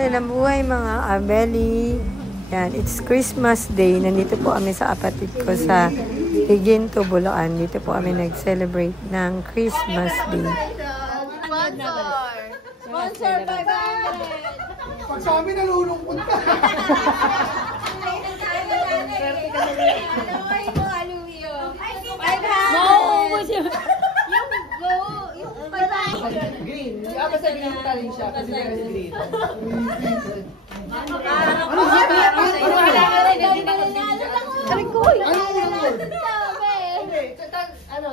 Magandang buhay mga abeli. Yan, it's Christmas Day. Nandito po kami sa kapatid ko sa Higinto, Bulacan. Dito po kami nag-celebrate ng Christmas Day. Sponsor 500. Pag sa amin nalulungkot ka. Green. Basta green pa rin siya. Kasi green.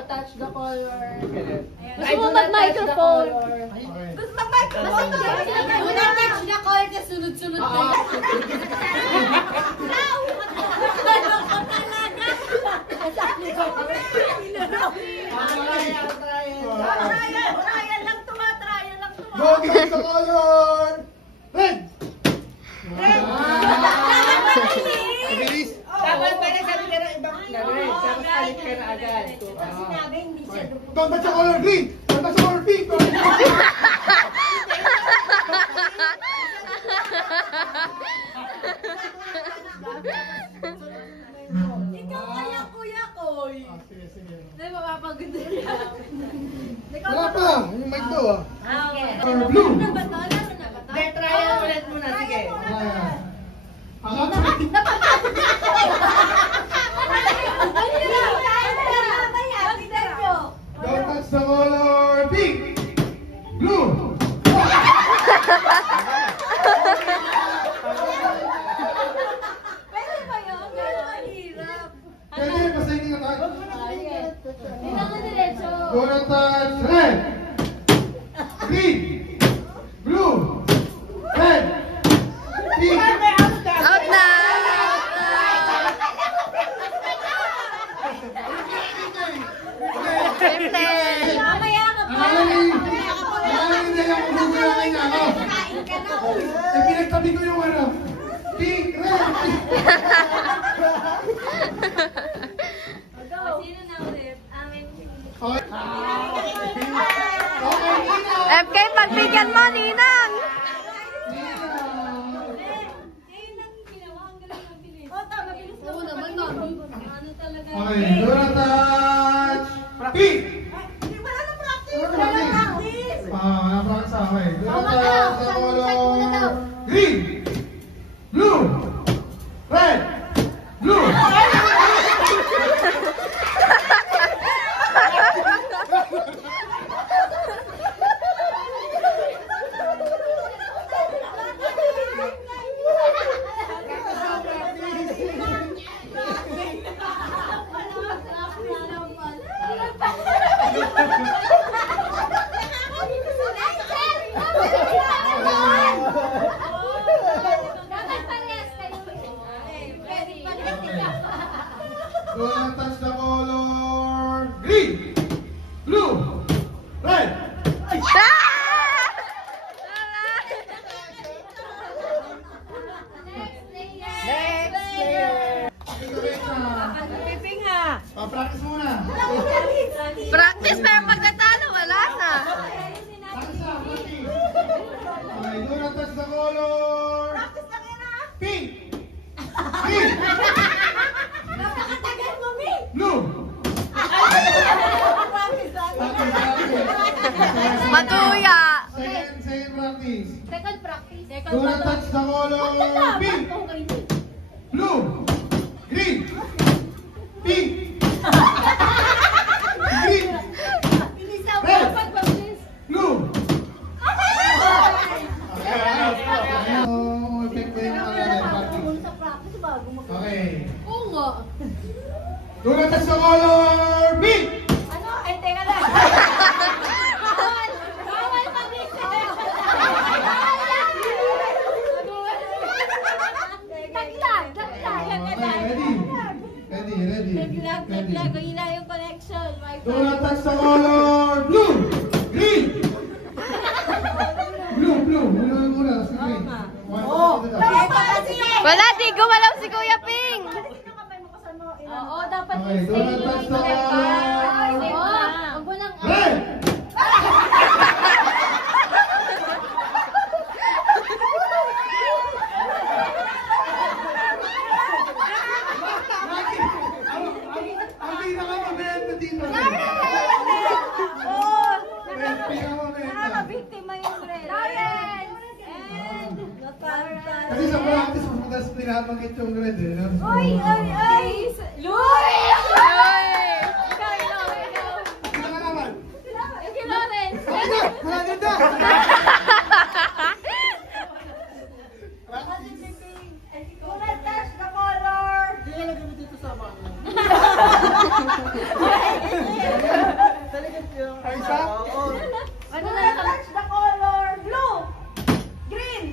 Touch the color. Gusto mo mag-microphone? Gusto mag-microphone? Touch the color ka sunod-sunod ka. Trial lang to ha, trial lang to ha. Go, give the color! Red! Bilis! Dapat pala sabi ka ng ibang red, tapos palit ka na agad. Sinabi, hindi siya dupo. Don't touch the color green! Don't touch the color pink! Ikaw kaya kuya koy. Sige, sige. Hindi, mapapagod na. Wala pa! Yung mic daw ah. Color blue! Hindi, trial ulit muna, sige. Don't touch the color pink! Blue! Pwede ba yun? Pero mahirap. Pwede, basta hindi na touch. Kailangan diretso. Don't touch red! Green! Blue! Red! Pink! Out na! Mamaya ka pa. Hindi lang kung gugulangin niya ako. Eh, pinagtabi ko yung ano. Pink! Red! Sino na ulit? Amin. Okay. FK, pagbigyan mo, Ninang! Oo naman, mami. Ano talaga? Okay, don't touch pink! Wala na practice. Wala na practice. Practice ako eh. Don't Okay, touch the color green! Blue! Red! Blue! Don't touch the color green! Blue! Red! Piping ha. Pa-practice muna. Practice na yung pagkatalo, wala na. Practice na, practice. Okay, don't touch the color pink! Green! Napakatagal mo, Mi. Blue! Matuya! Second practice. Second practice. Don't touch the color pink! Blue! Green! Pink! Green! Bilisan mo Red! dapat mabilis. Blue! Effect ba yung practice? Sa practice bago mo. Okay. Oo nga. Don't touch the color pink! Ano? Ay, teka lang. Bawal! Bawal mabilis. Taglag! Okay, ready? Taglag. Hila yung connection. Don't touch the color blue! Green! Blue! Blue muna, tapos green. Wala, di gumalaw si Kuya Ping! Oo, dapat Okay, don't touch the color Huwag mo nang... red! binabanggit yung red eh. Oy! Loy! Sino ka naman? Yung Lawrence! Mga ganda! Touch the color! Ay, isa? Ano na? Touch the color! Blue! Green!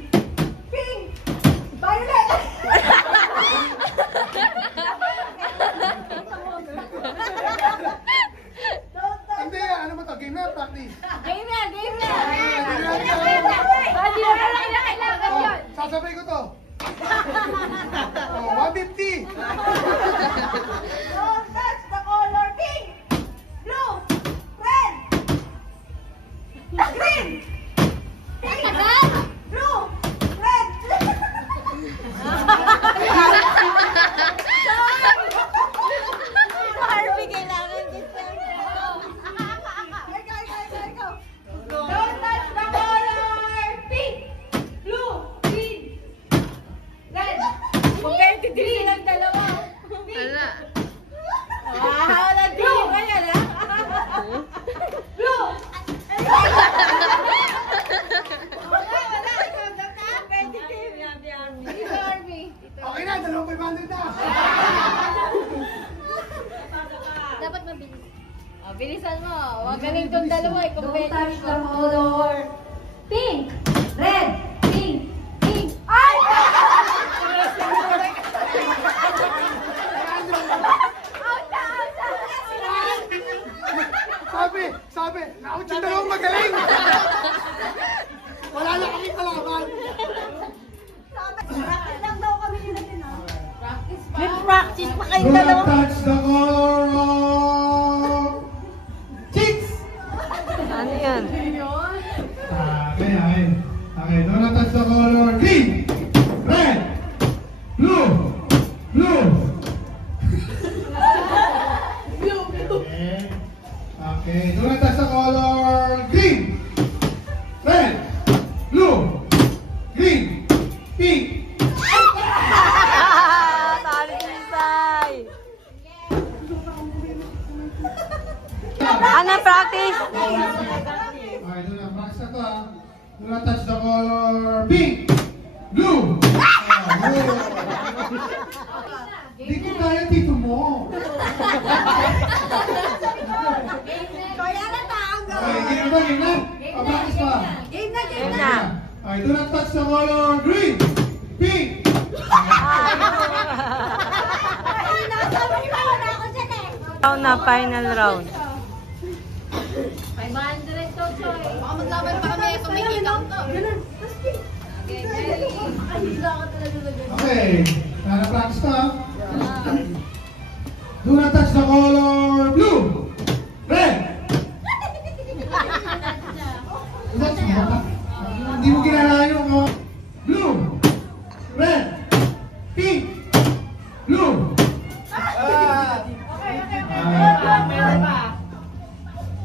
Pink! Violet! Hindi, ano ba to? Game na, practice. Game na! Game na. Hindi na kailangan Oh, yun! sasabay ko to. Oh, 150. Don't touch the color! Pink! Blue! Red! Green! Pink! Blue! Red! Harvey, kailangan din Go! Don't touch the color! Pink! Blue! Green! Red! Competitive silang dalawa. Wala. Wow! Nag-blue! Ayan ah! Blue! Wala! Ikaw na ka! Competitive! Dito, Harvey! Okay na, 2,500 na. Dapat mabilis. Oh, bilisan mo. Huwag galing tong dalawa. Don't touch the color! Pink! Red! Pink! Pink! Ay! Sabi, naut yung dalawang magaling. Wala na kami kalaban. Practice lang daw kami nila din ah. May practice pa kayo Do dalawa. not touch the color of chicks. Ano yan? Okay, do not touch the color green, red, blue, blue. Okay, do not touch the color green, red, blue, green, pink. Talisay! Ano practice? Okay, do not box na to ah. Do not touch the color pink, blue. Blue. Di ko kaya dito mo. Kaya na taang Okay, game na, game na. Practice pa. Game na, game Game na. na. Okay, do not touch the color green, pink. Ay, nasabi ko na ako dyan eh. Round na, final round. 500 to, Choy. Baka maglaban pa kami kung may kita ko to. Okay, practice pa. Do not touch the color blue, red. That's hindi mo ginala yung blue, red, pink, blue.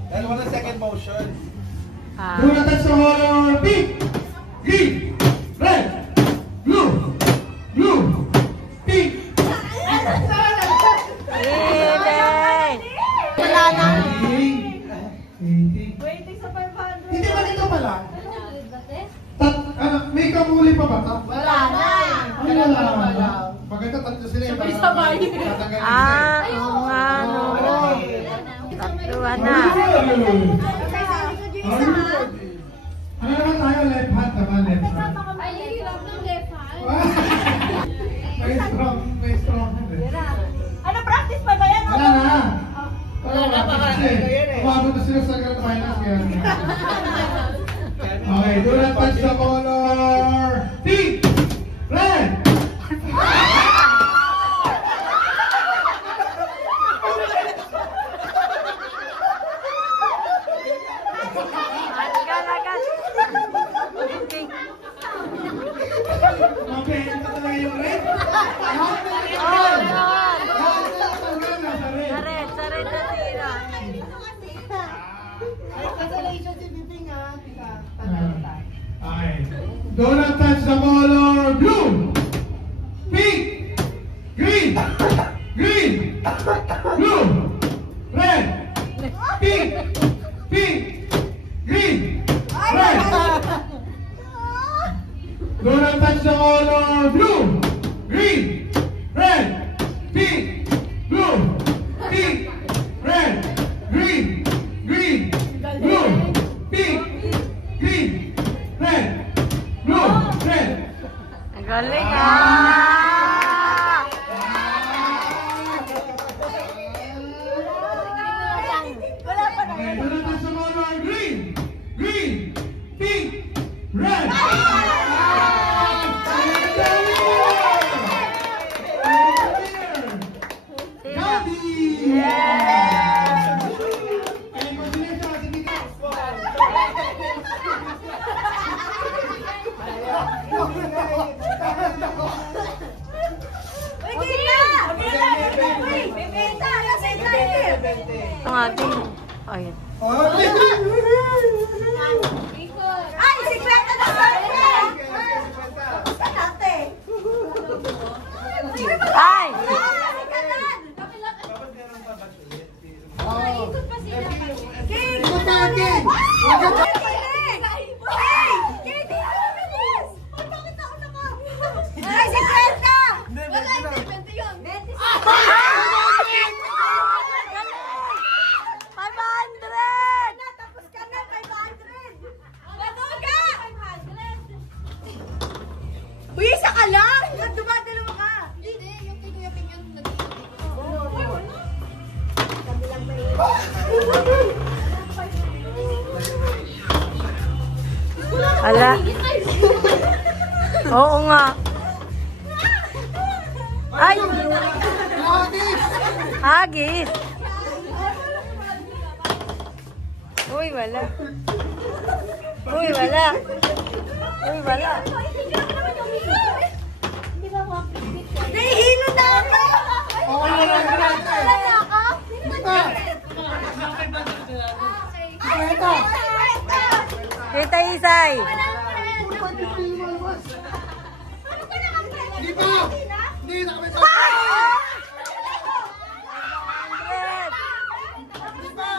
And what a second motion. Do not touch the color pink, green, red, blue, blue, pink. Wala na. Waiting. Waiting sa 500. Hindi ba dito pala? May kamuli pa ba? Wala na. Ay, wala na. Maganda tatlo sila yung Sabay-sabay. Oo nga, no. Tatluan na. Ano naman tayo? Left hand naman, left hand. Ay, hirap ng left hand. May strong hand eh. Ano, practice pa ba yan? Wala na. Wala na, baka ano yan eh. Umabot na sila sa Grand Finals kaya. Okay, do not touch the color pink, red. Agad. Okay, ito talaga yung red. Saret na tira. Congratulations si Bibing ah. Okay. Do not touch the color blue, pink, green, blue, red, pink, green, red. Do not touch the color blue, green, red, pink, blue, pink, red, green, blue, pink, green, red, blue, red. Ang galing ah! Okay, do not touch the color green, pink, red. Ang ating... Ayun. Ay, si Kwenta na sa akin! Saan natin? Ay! King! Ikot na, King! Ay, si Kwenta! Tapos ka na, 500! Bagoga! Uy, isa ka lang! Dumadalawa ka! Ala. Oo nga. Ay! Agis! Uy, wala. Uy, wala. Uy, wala. Nahihilo na ako! Okay na lang, Wala na ako? Kwenta! Tita Isay! Hindi pa! Hindi, nakamita! Hindi pa!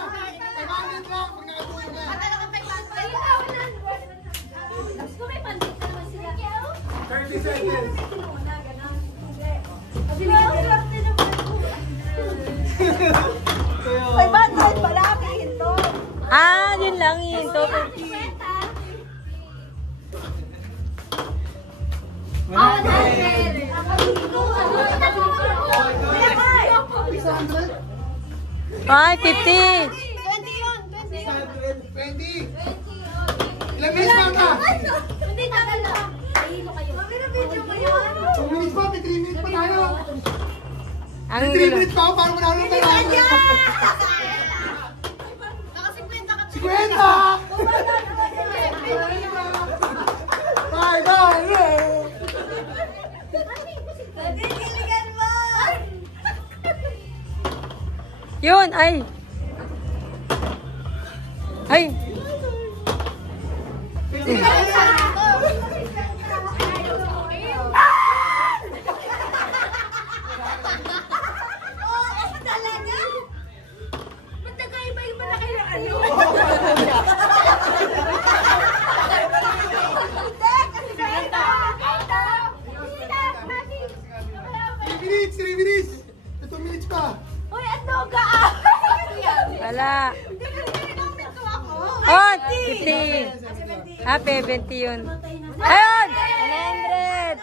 500 lang pag nakatulog na. 30 seconds. May bandit, malaki ito. Ah, yun lang yun. Ay, 50! 20! Ilang minutes pa ka? 2 minutes pa, may 3 minutes pa tayo. Ang May 3 minutes pa ako para manalo tayo. 50! Bye, bye! Yun, ay! Ay! Wala. Oh, 50. Ah, 70 yun. Ayun! 100!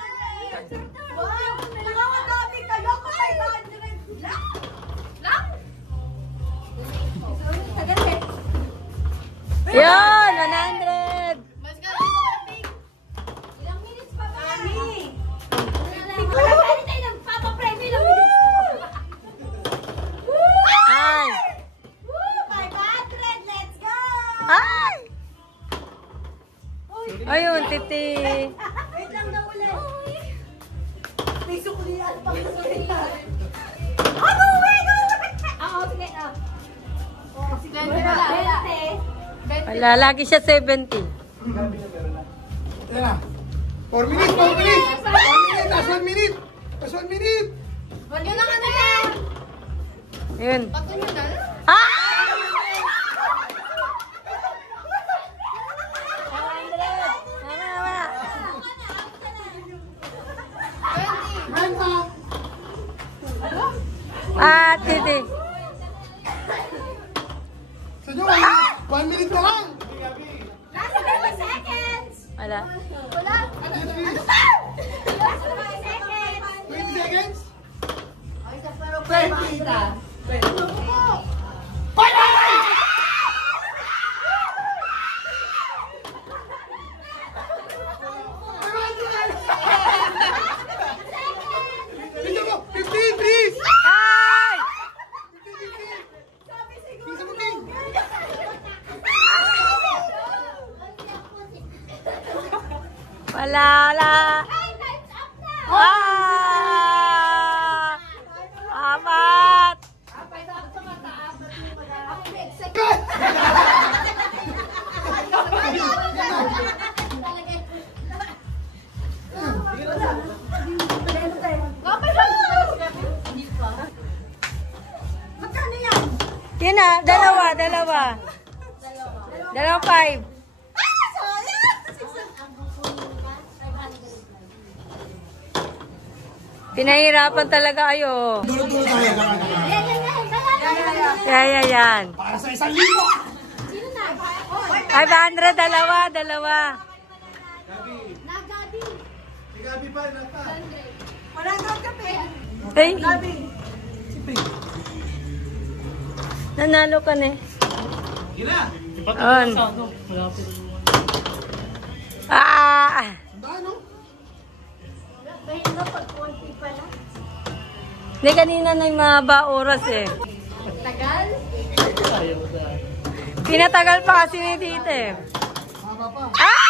Yun! 100! Ay! Ay! Ayun, 50. Wait lang daw ulit. May suklian pa kasi. Ako, wait! Ako, sige. Sige, wala. Wala, lagi siya 70. Yan na. 4 minutes, 4 minutes! 1 minute, last 1 minute! Last 1 minute! Wag yun lang ano yan. Yun. Bato nyo na. Ah! Ah, titi. Sa inyo, 1 minute na lang. Last 30 seconds. Wala. Wala. 20 Last 30 seconds. seconds. 20 na. Bisa mo, 15, please. Ay! Bisa mo, Ting. Wala, wala. Ah! Apat! Yun na, dalawa. Dalawa 5. Pinahirapan talaga ayo. Dulo-dulo tayo. Yan. Para sa 1,000. 500, dalawa. Si Gabi pa, nata. Hey. Nanalo ka na eh. Gina! On. Ah! Ano? Hindi, kanina na yung mahaba oras eh. Tagal. Pinatagal pa kasi ni Tita eh. Haba pa. Ah!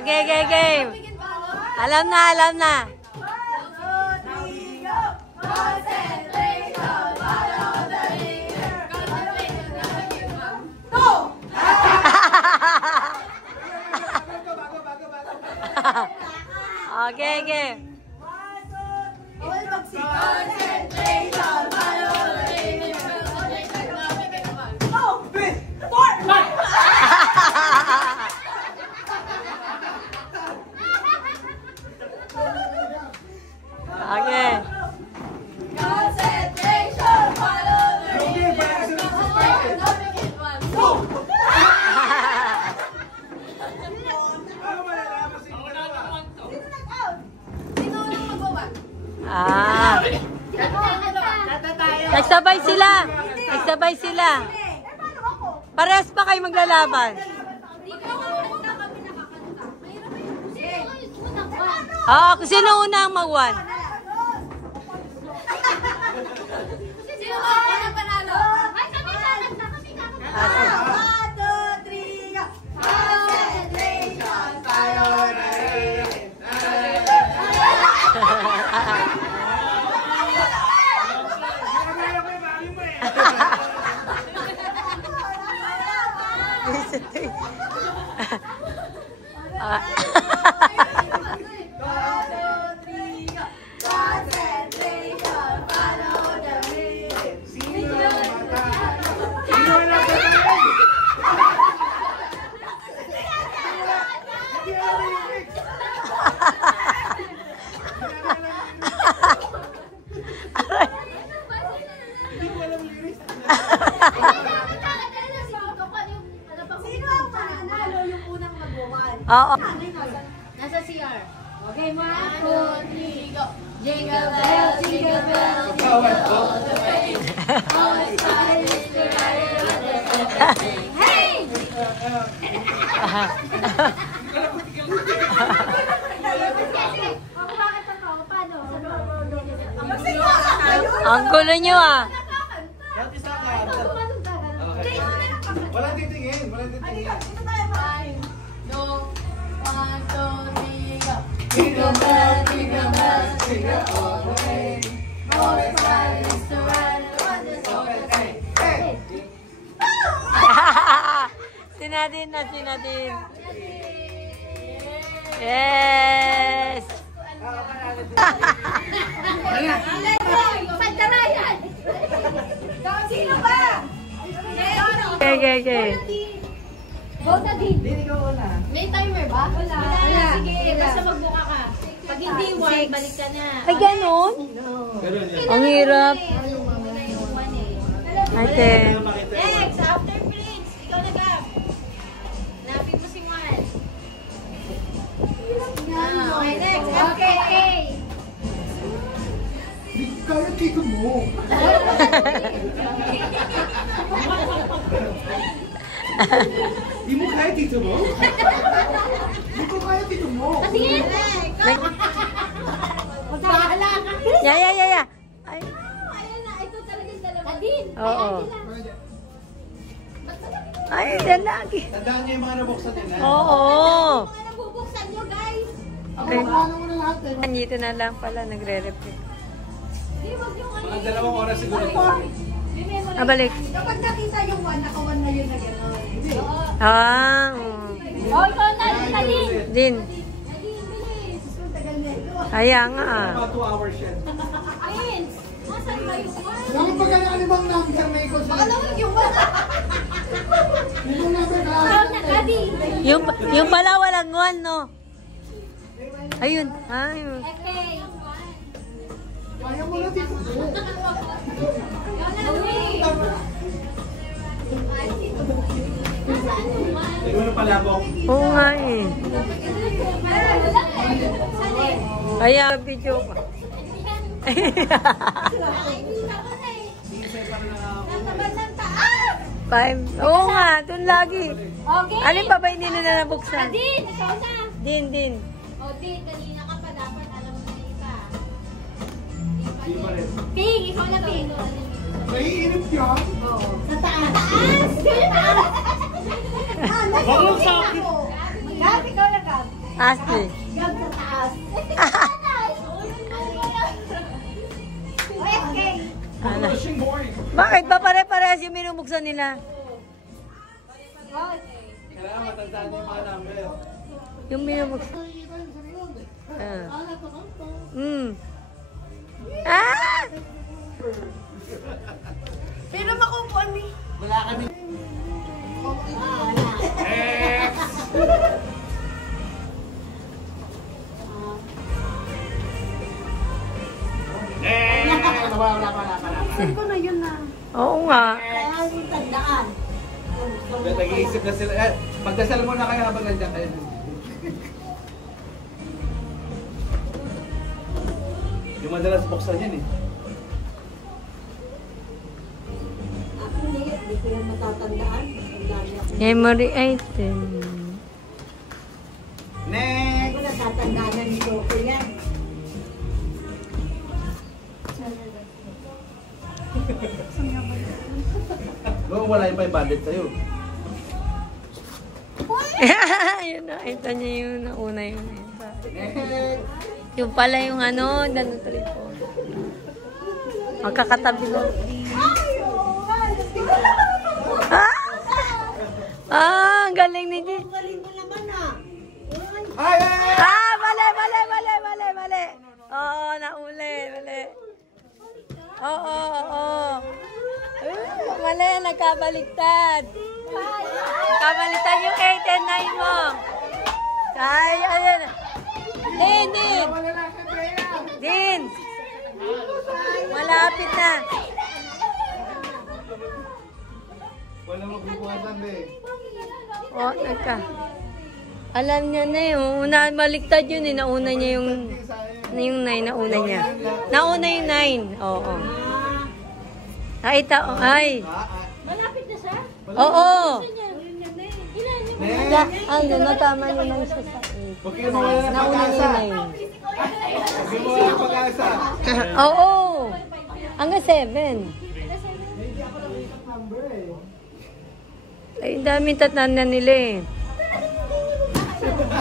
Okay, game. Alam na. Okay, game. Okay. Ah. Nagsabay sila. Parehas pa kayo maglalaban. Oo, kung sino unang mag-1. Sino ba ang panalo? Ay, kami na. Oo. Nasa CR. Okay, 1, 2, 3, go. Jingle bell, jingle bell, jingle all the way. Always fun is to ride on the sleigh. Hey! Ang gulo nyo ah. Walang titingin. Jingle bell, jingle bell, jingle all the way. Always fun is to ride on the sleigh. Hey! Sinadin. Yes! Pagdarayan! Sino ba? Okay. Vote na din. Hindi ko una. May timer ba? Wala. Sige, basta magbuka ka. Pag hindi 1, balik ka na. Ay, ganon? Ganun yan. Ang hirap. Ate. Next, after Prince. Ikaw na, Gab. Lapit mo si Juan. Okay, next. Okay. Hindi kaya tito mo. Di mo kaya dito mo? Hindi ko kaya tito mo. Tingin. Bahala ka. Yeah. Ay, Ayan na, ito talagang dalawa. Adin. oo. Ay, yan lagi. Tandaan niyo yung mga nabuksan nila. Oo. Mga nabubuksan nyo, guys. Ako, paano mo na lahat eh. Dito na lang pala, nagre-replay. Di, wag yung ano. Mga 2 oras siguro. Ah, balik. Kapag nakita yung 1, naka-1 na yun na gano'n. Ah, Oh, ikaw na, Adin. din. Adin, bilis. Tagal na ito. Kaya nga. Mga 2 hours yan. Prince, nasan ba yung 1? Bakit ba kaya limang number na ikaw sa... Nakalawag yung 1. Limang number ka. Adi. Yung pala walang one, no? Ayun. Ayun. Okay. Kaya mo na tito mo. Hindi mo na palabok. Oo nga eh. Kaya video pa. Oo nga, dun lagi. Okay. Alin pa ba hindi na nabuksan? Din, ikaw na. Din. O, Din, kanina ka pa dapat alam mo na isa. Di pa rin. Ping, ikaw na, Ping. Naiinip yan. Sa taas. Taas! Huwag sa akin. Gab, ikaw na, Gab. Ashley. Gab sa taas. Okay. Pushing boy. Bakit ba pare-parehas yung minubuksan nila? Kailangan matandaan niyo yung mga number. Yung minubuksan. Ah! Sino makupuan ni? Wala kami. Saan ko na yun na? Oo nga. Kaya yung tandaan. Nag-iisip na sila. Magdasal muna kayo habang nandiyan kayo. Yung madalas buksan yan eh. Hindi ko yung matatandaan. Memory item. Next! Ako natatandaan na ni Coco yan. Noong wala yung 500 sa'yo. Yun na, ito niya yung nauna yun. Next! Yung pala yung ano, danutri po. Magkakatabi lang. Ang galing ni G. Galing mo naman ah. Ay! Mali. Oo, nauli, mali. Oo. Mali, nagkabaliktad. Kabaliktad yung 8 and 9 mo. Ay, ayun. Din. Malapit na. Wala magbubuhasan be. Oh, nagka. Alam niya na yun. Una, baliktad yun eh. Nauna niya yung 9. Nauna niya. Nauna yung 9. Oo. Ay. Malapit na siya? Oo. Next! Ano, natama niya lang siya sa 8. Huwag kayo mawala ng Nauna pag-asa. niya yung 9. Huwag kayo mawala ng pag-asa. Oo. Hanggang 7. Ay, dami tatanda nila eh.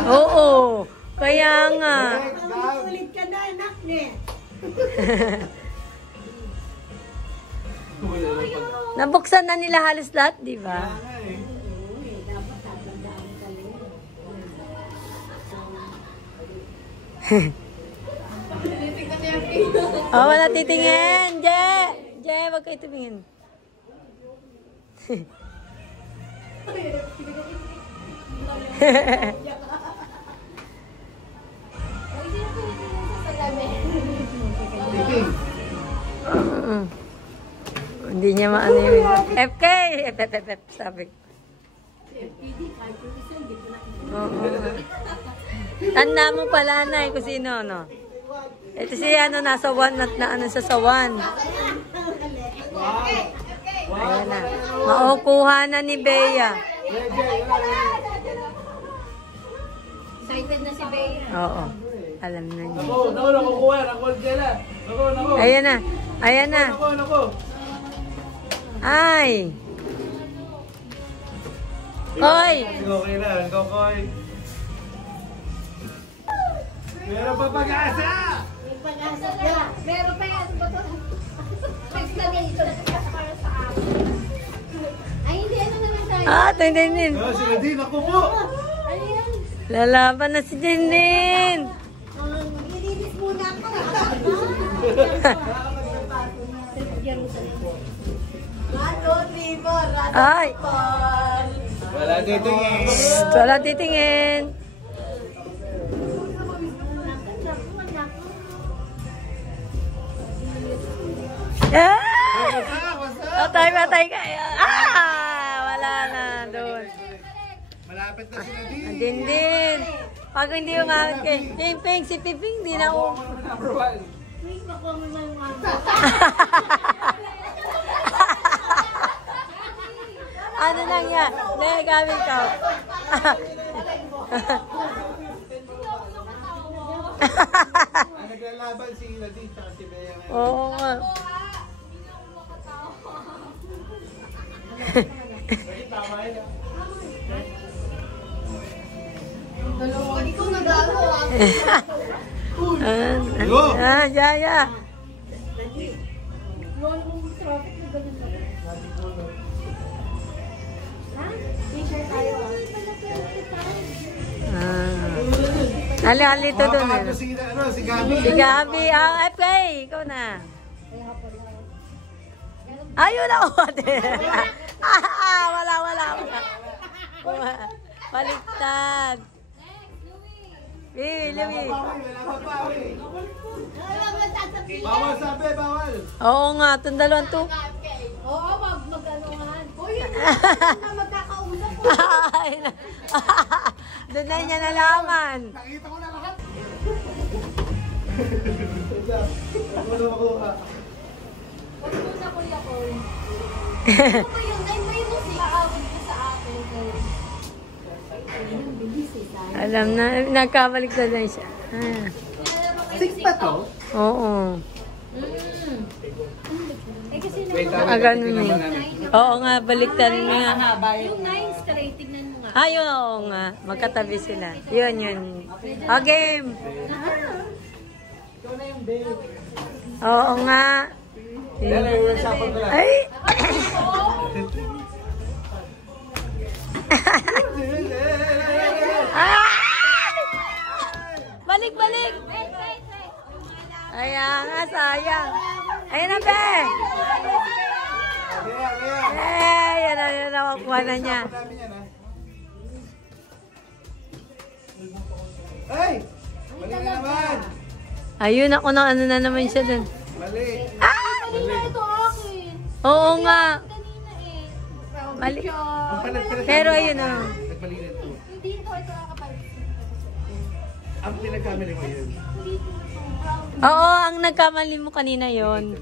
Oo. Kaya nga. Next, Gab. Ulit ka na, anak niya. Nabuksan na nila halos lahat, di ba? Oh, wala titingin. Je, wag kayo tumingin. Hindi niya maano yun. FK! FFFF, sabi ko. Tanda mo pala na kung sino, no? Ito si ano, nasa 1 at na ano sa 1. Ayan na. Maukuha na ni Bea. Excited na si Bea. Oo. Alam na niya. Naku, nakukuha. Naku, Jella. Naku. Ayan na. Ayan na. Naku. Ay! Oy! Okay na, Kokoy. Meron pa pag-asa! Pag-asa na. Meron pa yan. Explanation para sa akin. Ay, hindi. Ano naman tayo? Ah, tindinin. Si Nadine, ako po! Ano yan? Lalaban na si Tindin. Ilinis muna ako. Ay! Wala titingin. Wala titingin. Ah! Patay ka. Ah! Wala na doon. Malapit na si Nadine. Tindin. Pag hindi umawag kay Ping, si Piping, di na Ako ang number 1. Ano nang yan? Dahil gamit ka. Ang naglalaban si Nadine at si Bea ngayon. Oo nga. Ikaw nag-ano ah. Jaya. Roll mo traffic na ganun na. Ha? T-shirt tayo ah. Ali to doon. Baka si Gabi. Si Gabi. FK, ikaw na. Ayun na. Wala. Baliktad. Louie. Bawal sabi, bawal. Oo nga, itong dalawang to. Oo, wag mag-anuhan. Uy, na magkakausap ko. Doon na niya nalaman. Nakita ko na lahat. Ako na makuha. Huwag mo na kuya ko. Ano ba yun? Ay, may musik. Aawag ko sa akin. Ayun, bilis eh. Alam na, nagkabalik na lang siya. 6 pa to? Oo. Eh kasi Ganun eh. Oo nga, baliktan mo nga. yung 9 straight, tignan mo nga. Ayun, oo nga. Magkatabi sila. Yun. O, game. Oo nga. Ay! Balik! Ayan nga, sayang. Ayan na, be! Yan na, makuha na niya. Ay! Mali na naman! Ayun, ako na ano na naman siya dun. Mali! Kanina ito akin. Oo nga. Kanina eh. Mali. Ang palit-palit. Pero ayun na. Nagmali na ito. Hindi ito kakapalit. Ang pinagkamali mo yun. Oo, ang nagkamali mo kanina yon.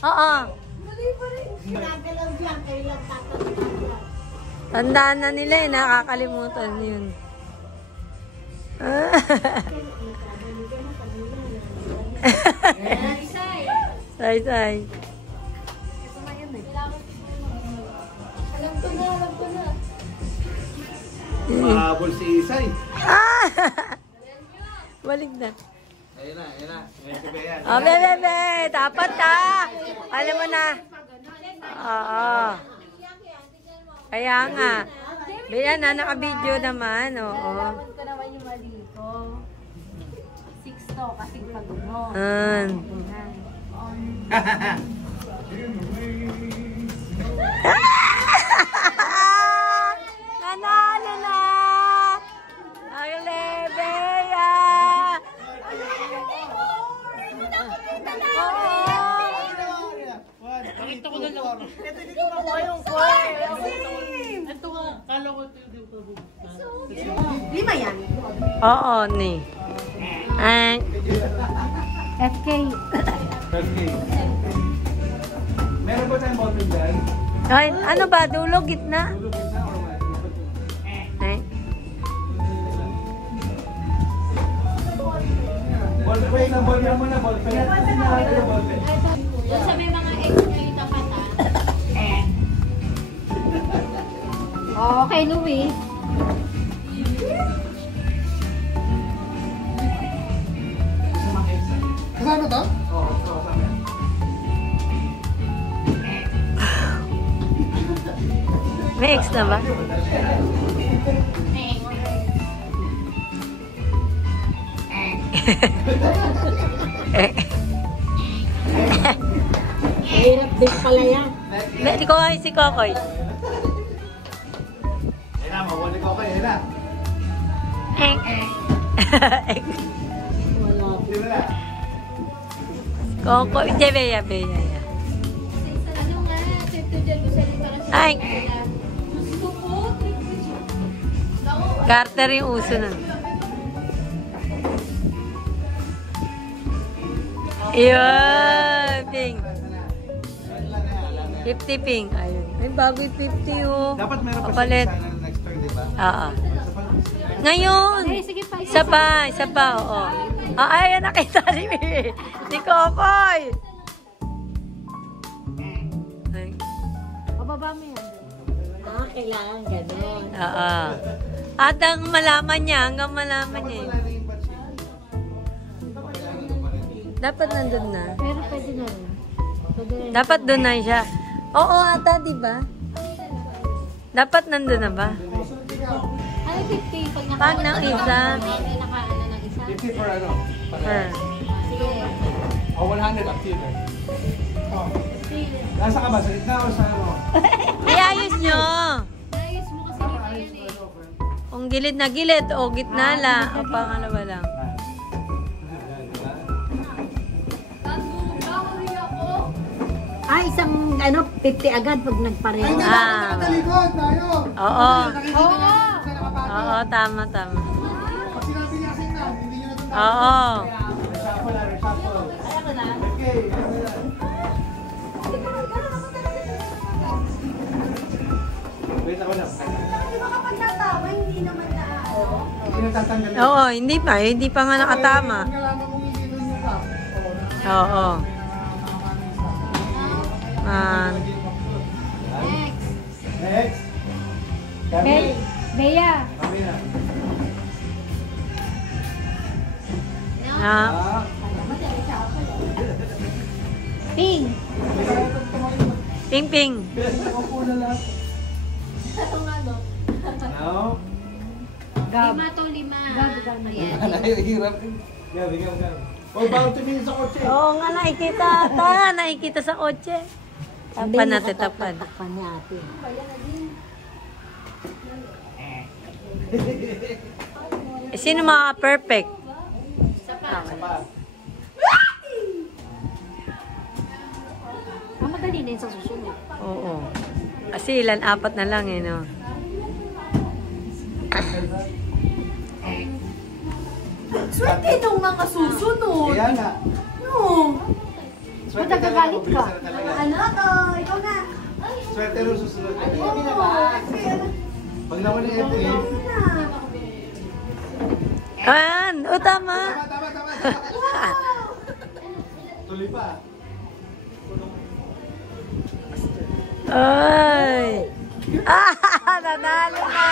Oo. Mali pa rin. Nagalaw lang, kailan tatatapos. Tandaan na nila eh, nakakalimutan yun. Say. Alam ko na. Mahabol si Isay. Balik na. Ayun na. Ngayon si Bea. Oh, bebe, dapat ka. Alam mo na. Oo. Kaya nga. Bea na, naka-video naman. Oo. Alam ko naman yung mali ko. 6 to kasi pagod mo. Nanalo na! Ang Lebea! Pakita ko na lang. Ito hindi ko makuha yung coin. Ito nga. Kala ko ito yung Lima yan? Oo, ni. Ay. FK. Okay. Meron ba tayong bottle dyan? Ay, ano ba? Dulo, gitna? Tulog na or what? Ay. Ballpen, wait lang, ballpen muna, ballpen. Ballpen. Doon sa may mga ex nyo yung tapatan. Okay, Louie. Kasama to? Oo, kasama yan. May ex na ba? Mahirap din pala yan. Si Kokoy, si Kokoy. Ayun na, mawali ko kayo, ayun na. Ek. Di ba na? Kokoy. Diyan, Bea, Bea. Ano nga, ito dyan mo sa parang sa Ay. gusto ko. Carter yung uso nun. Yun, pink. 50 pink. Ayun. Ay, bago yung 50 oh. Dapat meron pa Kapalit. siya sana next turn, di ba? Oo. Ngayon. Ay, sige pa. Isa pa, oo. Ay, nakita ni Kokoy. Ay. Pababa mo yan. Kailangan gano'n. Oo. At ang malaman niya, hanggang malaman niya. Wala na yung batch. Dapat nandun na. Pero pwede na rin. Pwede rin. Dapat doon na siya. Oo ata, di ba? Dapat nandun na ba? Ano 50? Pag Pag ng isa. Nakaano ng isa? 50 for ano? Per. Sige. O 100 active. Nasa ka ba? Sa gitna o sa ano? Iayos nyo. Ayos mo kasi dito yan eh. Kung gilid na gilid o gitna la. O pangalawa lang. Isang 50 agad pag nagpareho. Ay, hindi natin nakatalikod tayo. Oo. Nakikita natin sa nakapatid. Oo, tama. Pag sinabi niya kasing na, hindi nyo na ito Oo. Reshuffle. Okay. Wait ako lang. Di ba kapag natawa, hindi naman na Hindi natatanggal na. Oo, hindi pa nga nakatama. Kung kailangan kung hindi doon yung rap. Oo. Next. Kami. Bea. Kami na. Ah. Ping. Ping ping. Ako na lang. Now. Lima to, lima. Hirap. Gabi. O, bawal tumingin sa kotse. Oo nga, nakikita sa kotse. Tapan natin, tapan. Takpan niya ate. Sino maka-perfect? Madali na yun sa susunod. Oo. Kasi ilan, 4 na lang eh, no? Swerte itong mga susunod. Kaya nga. No. Swerte ka lang. Mabilisan na talaga. Anak, ikaw na. Swerte rin susunod. Oo. Pag nawala yung April. Ayan! O, tama! Tama. Tuloy pa. Ay! Nanalo na!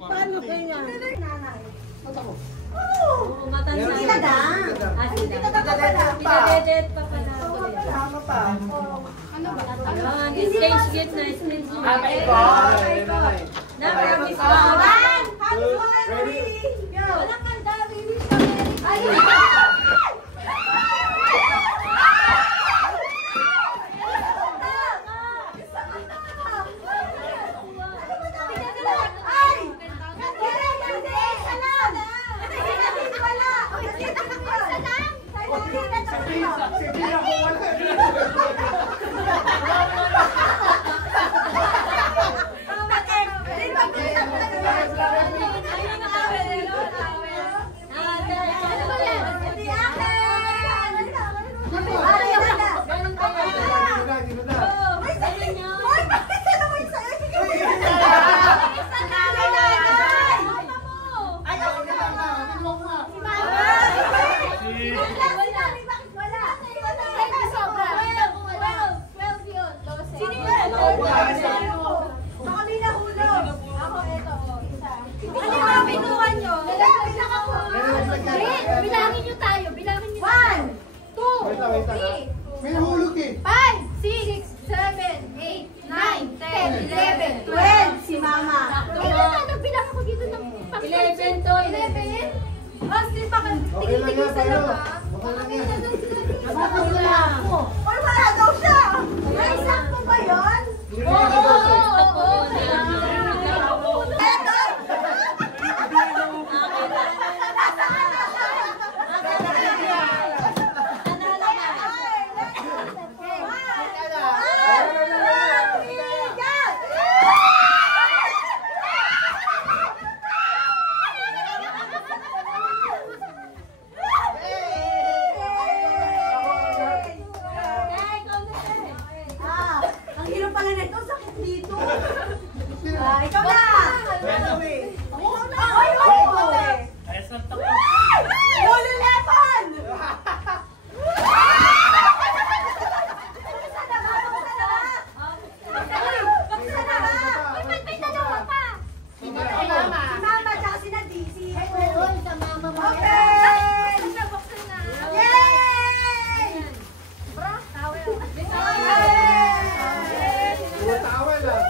Paano kaya? Hindi na da. Hindi na da. Pinadedet pa pala. Tama pa. Stage gate na, stage gate. Na, promise ko. Bilangin nyo tayo. Bilangin nyo. 1, 2, 3, May hulog eh. 5, 6, 7, 8, 9, 10, 11, 12. Si Mama. Nagbilang ako dito ng 11 to. 11? Basta pa ka. Tigil-tigil sa laba. Wala ako. Oy, wala daw siya. Ay, sakto ba yun? Oo. Ikaw na! Lululepan! May dalawa pa! Si Mama tsaka si Nadie. Sa Mama mo. Okay! Yay! Bra, towel. Tawel ah.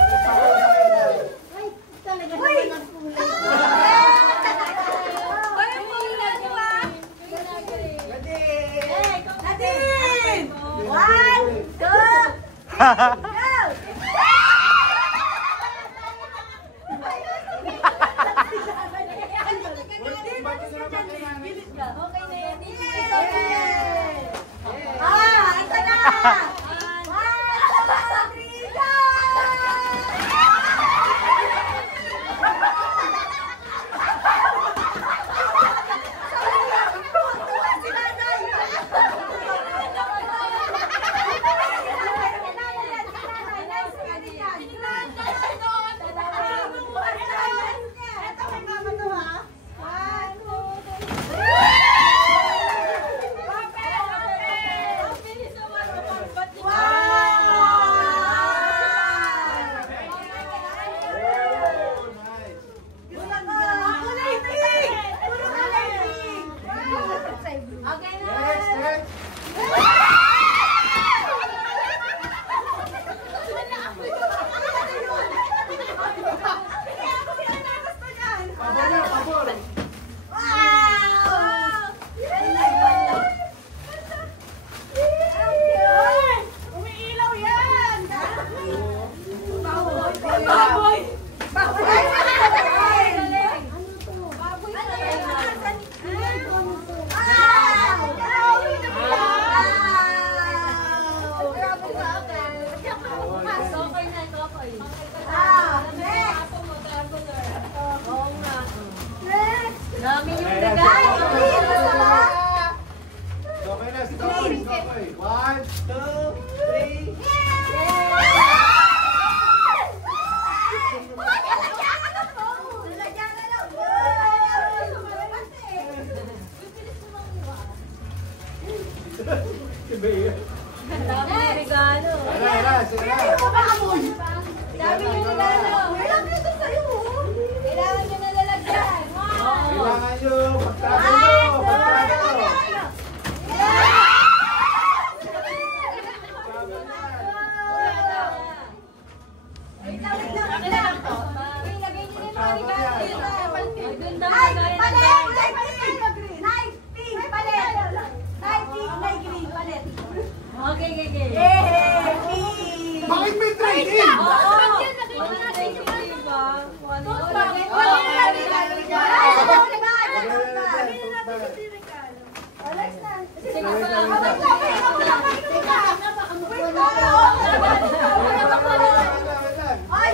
Bakit may training?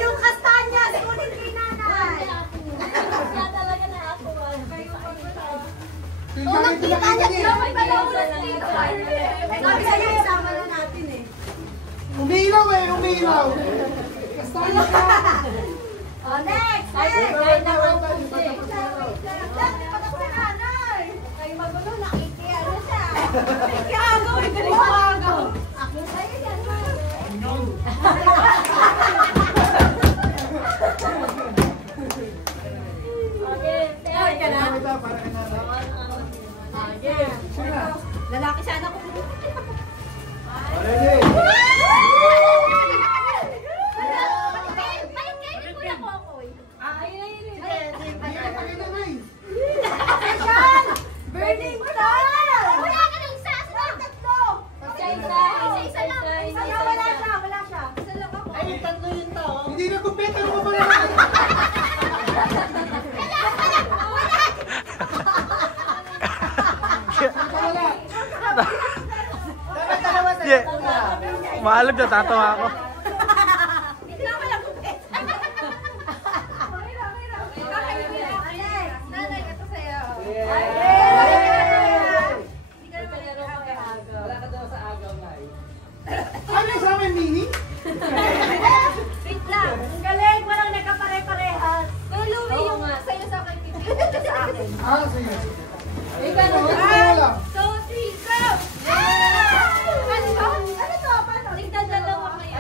Yung kastanya, sulit kay Nana. Kita niya, may palaulan dito. Sabi sa'yo, isama na natin eh. Umilaw eh, umilaw. Kasama ka. Oh, next! Kahit na ako puti. Dati pa ako na nanay. Ay, magulo, nakikiano siya. Nakikiagaw, eh, galing mo agaw. Ako sa'yo yan. Okay, ay ka na. Lalaki sana ko. Ready? Burning star! Wala ka ng sasa! Tatlo! Isa lang! Wala siya! Isa lang ako. Ay, tatlo yun to. Hindi na kumpeta, ano ka ba naman? Dapat dalawa sa Yeah. Maalam na, tatawa ako. Hindi lang wala kumpeta. Nanay, ito sa'yo. Hindi ka naman laro ko kay Agaw. Wala ka daw sa agaw na Ano yung sa amin, Nini? Wait lang. Ang galing. Walang nagkapare-parehas. Pero Louie, yung sa'yo sa akin, pipili sa akin. Ah, sige. Ikaw na. Wala. 2, 3, go! Ano to? Ano to? Paano? Nagdadalawa kayo.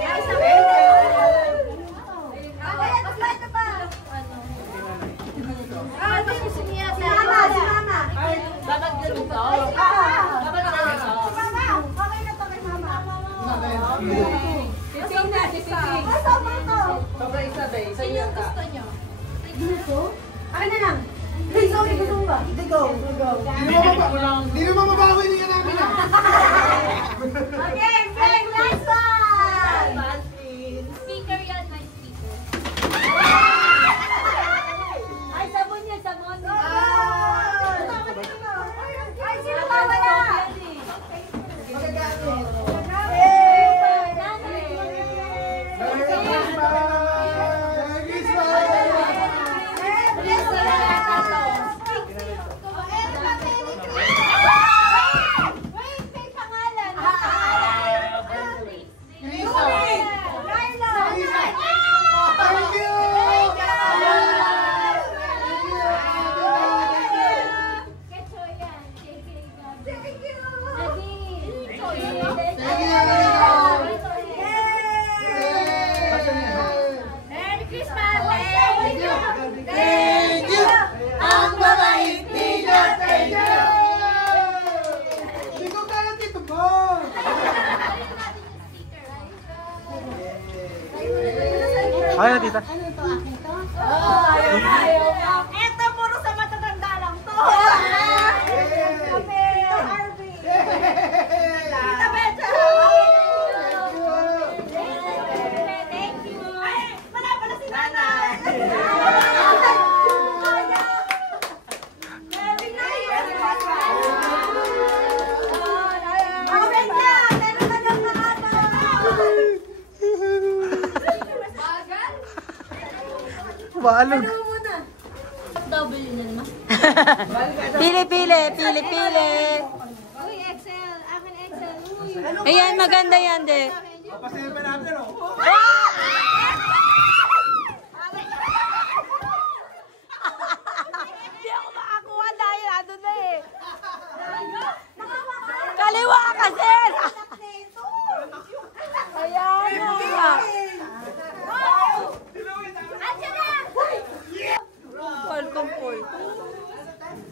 Ay, sabi ko. Kaya, tapos ito pa. Ano gusto niya? Si Mama, si Mama. Ay, dapat ganun to. Dapat ganun to. Si Mama. Okay na to kay Mama. Sising na, sising. Kasama to. Sobra isa ba? Isa Sino yun yung ka. gusto niyo? Gusto? Akin na lang. Hey, sorry, gusto mo ba? Hindi, go. Hindi naman mabawi niya namin ah. Okay, big last one! Advance, please. Speaker yan, my speaker. Ay, sabon yan, sabon. Ay, sino ba wala? Merry Christmas! Thank you! Thank you! Ang mabait ninyo! Thank you! Hindi ko kaya dito mo. Kaya na, tita. Eto, puro sa matatanda lang to! Kami! Harvey! Tita Betcha! Thank you! Ay, wala pala si Nanay! Merry Christmas! Ang ganda! Meron na ng bagal! Maalog. W na naman. Pili, pili, pili, pili. Uy, Excel! Akin Excel! Uy! Ayan, maganda yan, de. Papasayin pa natin oh. Hindi ako makakuha dahil ano na eh. Kaliwa ka, sir! Ayan na. Andiyan na! Falcon Paul.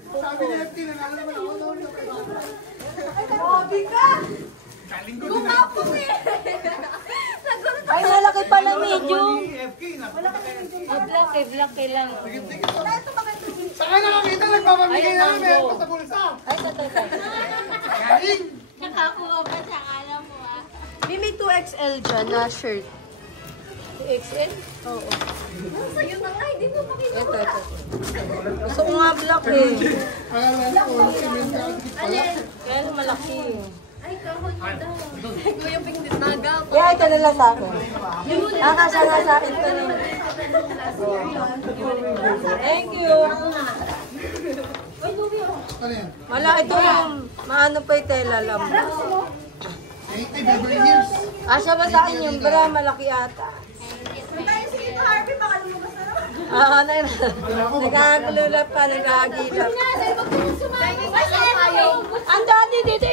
Sabi ni FT, nanalo naman ako noon. Grabe ka! Kaling ko din. Gumapong eh! Nagulat Ay, nalaki pala medium. FK, Black lang. saan nakakita nagpapamigay namin? Basta bulsa. Ay, totoo. Kaling. nakakuha pa siya, alam mo ah. Mimi 2XL dyan na shirt. 2XL? Oo. Sa'yo na nga, hindi mo makita. Ito. Gusto ko nga black eh. Akala ko, simentado. Alin? Kaya malaki. Ay, kahon mo daw. Kuya Ping, naga pa. Yeah, ito na lang sa akin. Nakasya na sa akin ito na. Thank you. Uy, Lubi, oh. Ano yan? Wala, ito yung maano pa yung tela lang. Ay, Beverly Hills. Asya ba sa akin yung bra? Malaki ata. Oo, nagkakagulula pa, nagkakagilap. Ang dati dito